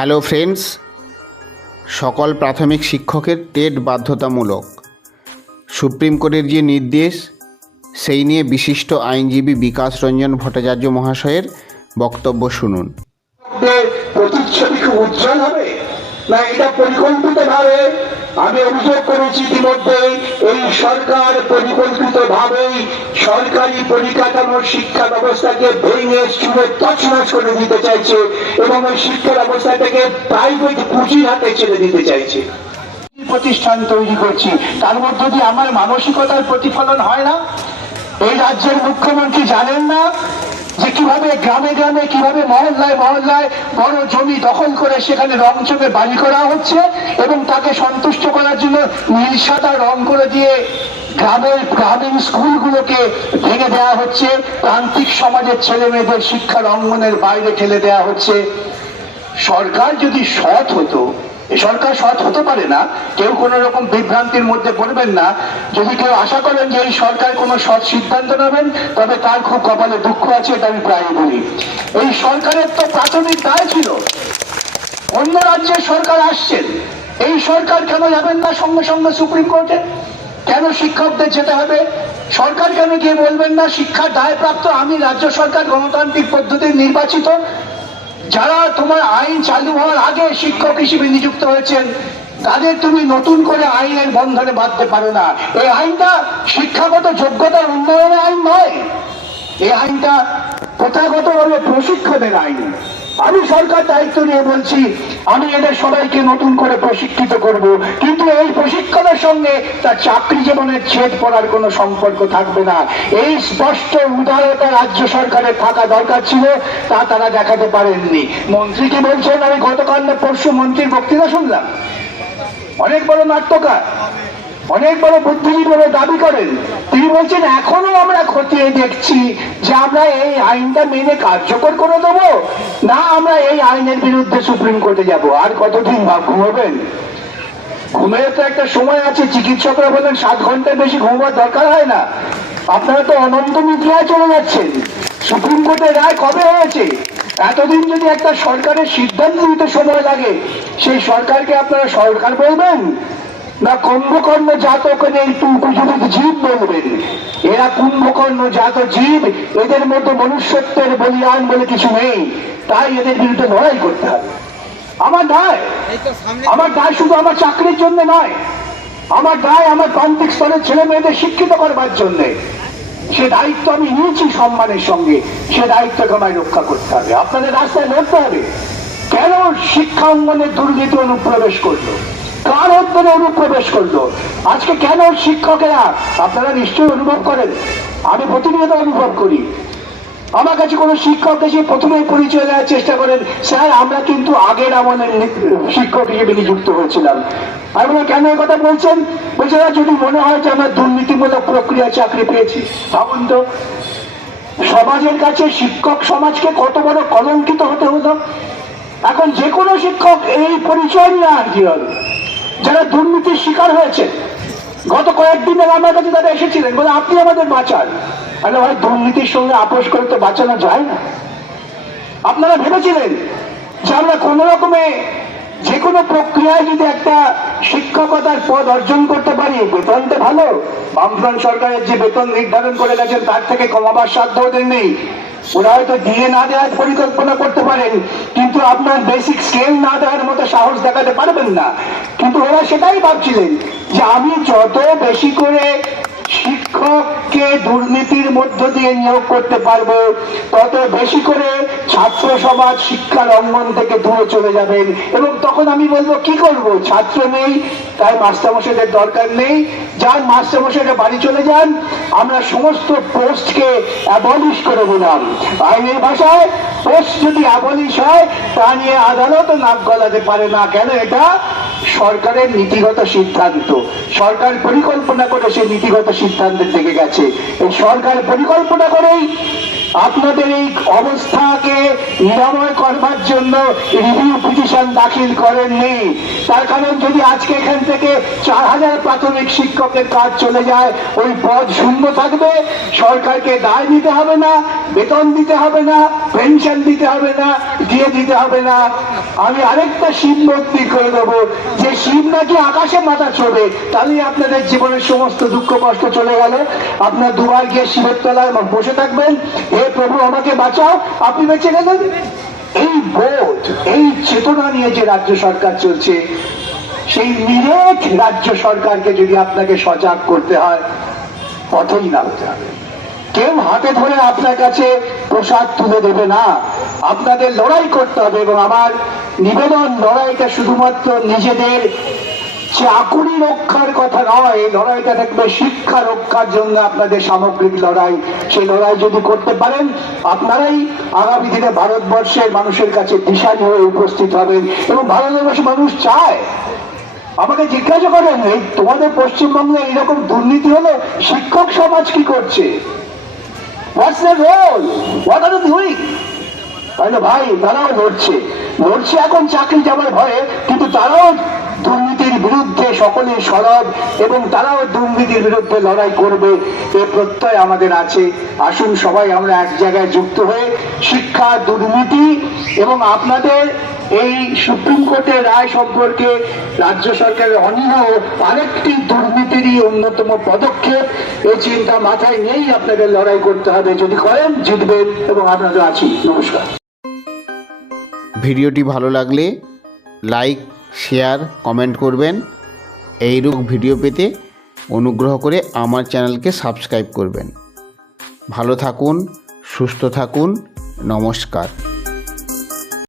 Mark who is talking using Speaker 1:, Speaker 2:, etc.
Speaker 1: Hello friends সকল প্রাথমিক শিক্ষকের টেট বাধ্যতামূলক। সুপ্রিম কোর্টের যে নির্দেশ, সেই নিয়ে বিশিষ্ট আইনজীবী বিকাশ রঞ্জন ভট্টাচার্য মহাশয়ের বক্তব্য শুনুন।
Speaker 2: প্রতিচ্ছবি উজ্জ্বল হবে? না, এটা পরিকল্পিত ভাবে আমি অভিযোগ করেছি ইতিমধ্যে এই সরকার পরিকল্পিত ভাবেই সরকারি পরিকাঠামোর শিক্ষা ব্যবস্থাকে ভেঙে চুড়ে তছনছ করে দিতে চাইছে এবং ওই শিক্ষা ব্যবস্থাটাকে প্রাইভেট পুঁজির হাতে ছেড়ে দিতে চাইছে। প্রতিষ্ঠান তৈরি করছি। তার মধ্য দিয়ে আমার মানসিকতার প্রতিফলন হয় না। এই রাজ্যের মুখ্যমন্ত্রী জানেন না যে কীভাবে গ্রামে গ্রামে কীভাবে মহল্লায় মহল্লায় বড় জমি দখল করে সেখানে রং চঙে বাড়ি করা হচ্ছে এবং তাকে সন্তুষ্ট করার জন্য নীল সাদা রং করে দিয়ে গ্রামের গ্রামীণ স্কুলগুলোকে ভেঙে দেওয়া হচ্ছে। প্রান্তিক সমাজের ছেলে মেয়েদের শিক্ষার অঙ্গনের বাইরে ঠেলে দেওয়া হচ্ছে। সরকার যদি সৎ হতো সরকার সৎ হতে পারে না, কেউ কোন রকম বিভ্রান্তির মধ্যে পড়বেন না। যদি কেউ আশা করেন যে এই সরকার কোনো সৎ সিদ্ধান্ত নেবেন, তবে তার খুব কপালে দুঃখ আছে এটা আমি প্রায় বলি। এই সরকারের তো প্রাথমিক দায় ছিল। অন্য রাজ্যের সরকার আসছেন। এই সরকার কেন যাবেন না সঙ্গে সঙ্গে সুপ্রিম কোর্টে? কেন শিক্ষকদের যেতে হবে? সরকার কেন গিয়ে বলবেন না, শিক্ষার দায়প্রাপ্ত আমি রাজ্য সরকার গণতান্ত্রিক পদ্ধতি নির্বাচিত যারা তোমার আইন চালু হওয়ার আগে শিক্ষক হিসেবে নিযুক্ত হয়েছেন, তাদের তুমি নতুন করে আইনের বন্ধনে বাঁধতে পারো না। এই আইনটা শিক্ষাগত যোগ্যতার উন্নয়নের আইন নয়। এই আইনটা প্রথাগত প্রথাগতভাবে প্রশিক্ষণের আইন। আমি সরকার দায়িত্ব নিয়ে বলছি, আমি এদের সবাইকে নতুন করে প্রশিক্ষিত করব। কিন্তু এই প্রশিক্ষণের সঙ্গে তার চাকরি জীবনের ছেদ পড়ার কোনো সম্পর্ক থাকবে না। এই স্পষ্ট উদারতা রাজ্য সরকারের থাকা দরকার ছিল, তা তারা দেখাতে পারেননি। মন্ত্রী কি বলছেন? আমি গতকাল পরশু মন্ত্রীর বক্তৃতা শুনলাম। অনেক বড় নাট্যকার। অনেক বড় বুদ্ধিজীবী বলে দাবি করেন। তিনি বলছেন, এখনও আমরা খতিয়ে দেখছি যে আমরা এই আইনটা মেনে কার্যকর করে দেবো, না আমরা এই আইনের বিরুদ্ধে সুপ্রিম কোর্টে যাব। আর কতদিন ভাব ঘুমাবেন? ঘুমের তো একটা সময় আছে, চিকিৎসকরা বলেন, সাত ঘণ্টার বেশি ঘুমাবার দরকার হয় না। আপনারা তো অনন্ত নিদ্রায় চলে যাচ্ছেন। সুপ্রিম কোর্টের রায় কবে হয়েছে? এতদিন যদি একটা সরকারের সিদ্ধান্ত নিতে সময় লাগে, সেই সরকারকে আপনারা সরকার বলবেন? না কুম্ভকর্ণ জাতক নেই উপযুক্ত জীব বলবেন এরা কুম্ভকর্ণ জাত জীব এদের মধ্যে মনুষ্যত্বের বলিয়ান বলে কিছু নেই। তাই এদের বিরুদ্ধে লড়াই করতে হবে। আমার দায় আমার দায় শুধু আমার চাকরির জন্য নয়। আমার দায় আমার প্রান্তিক স্তরের ছেলে মেয়েদের শিক্ষিত করবার জন্য। সে দায়িত্ব আমি নিয়েছি সম্মানের সঙ্গে। সে দায়িত্বকে আমায় রক্ষা করতে হবে। আপনাদের রাস্তায় লড়তে হবে। কেন শিক্ষা অঙ্গনে দুর্নীতি অনুপ্রবেশ করল? কার অধ্যয়নে অনুপ্রবেশ করল। আজকে কেন শিক্ষকেরা, আপনারা নিশ্চয়ই অনুভব করেন, আমি প্রতিনিয়ত অনুভব করি। আমার কাছে কোনো শিক্ষক এসে প্রথমেই পরিচয় দেওয়ার চেষ্টা করেন, স্যার, আমরা কিন্তু আগের আমলের নি- শিক্ষক হিসেবে নিযুক্ত হয়েছিলাম। আমি কেন এই কথা বলছেন? বলছে যদি মনে হয় যে আমরা দুর্নীতিমূলক প্রক্রিয়া চাকরি পেয়েছি, ভাবুন তো, সমাজের কাছে শিক্ষক সমাজকে কত বড় কলঙ্কিত হতে হতো এখন যে কোনো শিক্ষক এই পরিচয় নিয়ে আর কি হবে। যারা দুর্নীতির শিকার হয়েছে, গত কয়েকদিন আমার কাছে তারা এসেছিলেন, বলে আপনি আমাদের বাঁচান। আরে ভাই, দুর্নীতির সঙ্গে আপোষ করে তো বাঁচানো যায় না। আপনারা ভেবেছিলেন যে আমরা কোন রকমে যে কোনো প্রক্রিয়ায় যদি একটা শিক্ষকতার পদ অর্জন করতে পারি, বেতন তো ভালো। বামফ্রন্ট সরকারের যে বেতন নির্ধারণ করে গেছেন, তার থেকে কমাবার সাধ্য ওদের নেই। ওরা হয়তো দিয়ে না দেওয়ার পরিকল্পনা করতে পারেন কিন্তু আপনার বেসিক স্কেল না দেওয়ার মতো সাহস দেখাতে পারবেন না। কিন্তু ওরা সেটাই ভাবছিলেন যে আমি যত বেশি করে শিক্ষককে দুর্নীতির মধ্য দিয়ে নিয়োগ করতে পারব, তত বেশি করে ছাত্র সমাজ শিক্ষার অঙ্গন থেকে দূরে চলে যাবেন। এবং তখন আমি বলব, কি করব? ছাত্র নেই, তাই মাস্টারমশাইদের দরকার নেই। যান, মাস্টারমশাইরা বাড়ি চলে যান, আমরা সমস্ত পোস্টকে অ্যাবলিশ করে দিলাম। আইনের ভাষায় পোস্ট যদি অ্যাবলিশ হয়, তা নিয়ে আদালত নাক গলাতে পারে না। কেন এটা? সরকারের নীতিগত সিদ্ধান্ত। সরকার পরিকল্পনা করে সেই নীতিগত সিদ্ধান্তের দিকে গেছে। এই সরকার পরিকল্পনা করেই আপনাদের এই অবস্থাকে নিরাময় করবার জন্য রিভিউ পিটিশন দাখিল করেননি। তার কারণ যদি আজকে এখান থেকে চার হাজার প্রাথমিক শিক্ষকের কাজ চলে যায়, ওই পদ শূন্য থাকবে, সরকারকে দায় দিতে হবে না, বেতন দিতে হবে না পেনশন দিতে হবে না, দিয়ে দিতে হবে না। আমি আরেকটা শিব মন্দির করে দেবো। যে শিব নাকি আকাশে মাথা চড়ে তাহলেই আপনাদের জীবনের সমস্ত দুঃখ কষ্ট চলে গেল। আপনার দুবার গিয়ে শিবের তলায় বসে থাকবেন। হে প্রভু, আমাকে বাঁচাও। আপনি বেঁচে গেলেন? এই বোধ, এই চেতনা নিয়ে যে রাজ্য সরকার চলছে, সেই নিরেট রাজ্য সরকারকে যদি আপনাকে সজাগ করতে হয়, পথেই নামতে হবে। কেউ হাতে ধরে আপনার কাছে প্রসাদ তুলে দেবে না। আপনাদের লড়াই করতে হবে এবং আমার নিবেদন লড়াইটা শুধুমাত্র নিজেদের চাকুরি রক্ষার কথা নয় লড়াইটা থাকবে শিক্ষা রক্ষার জন্য আপনাদের সামগ্রিক লড়াই। সেই লড়াই যদি করতে পারেন, আপনারাই আগামী দিনে ভারতবর্ষের মানুষের কাছে দিশারি হয়ে উপস্থিত হবেন এবং ভারতবর্ষের মানুষ চায়। আমাকে জিজ্ঞাসা করেন, এই তোমাদের পশ্চিমবঙ্গে এইরকম দুর্নীতি হলে? শিক্ষক সমাজ কি করছে? ভাই, তারাও লড়ছে। লড়ছে এখন চাকরি যাবার ভয়ে, কিন্তু তারাও দুর্নীতির বিরুদ্ধে সকলে সরব এবং তারাও দুর্নীতির বিরুদ্ধে লড়াই করবে, এ প্রত্যয় আমাদের আছে। আসুন সবাই আমরা এক জায়গায় যুক্ত হয়ে শিক্ষা, দুর্নীতি এবং আপনাদের এই সুপ্রিম কোর্টের রায় সম্পর্কে রাজ্য সরকারের অনীহ আরেকটি দুর্নীতিরই অন্যতম পদক্ষেপ, এই চিন্তা মাথায় নিয়েই আপনাদের লড়াই করতে হবে। যদি করেন, জিতবেন এবং আপনাদের আছি। নমস্কার।
Speaker 1: ভিডিওটি ভালো লাগলে লাইক, শেয়ার, কমেন্ট করবেন। এইরূপ ভিডিও পেতে অনুগ্রহ করে আমার চ্যানেলকে সাবস্ক্রাইব করবেন। ভালো থাকুন, সুস্থ থাকুন। নমস্কার।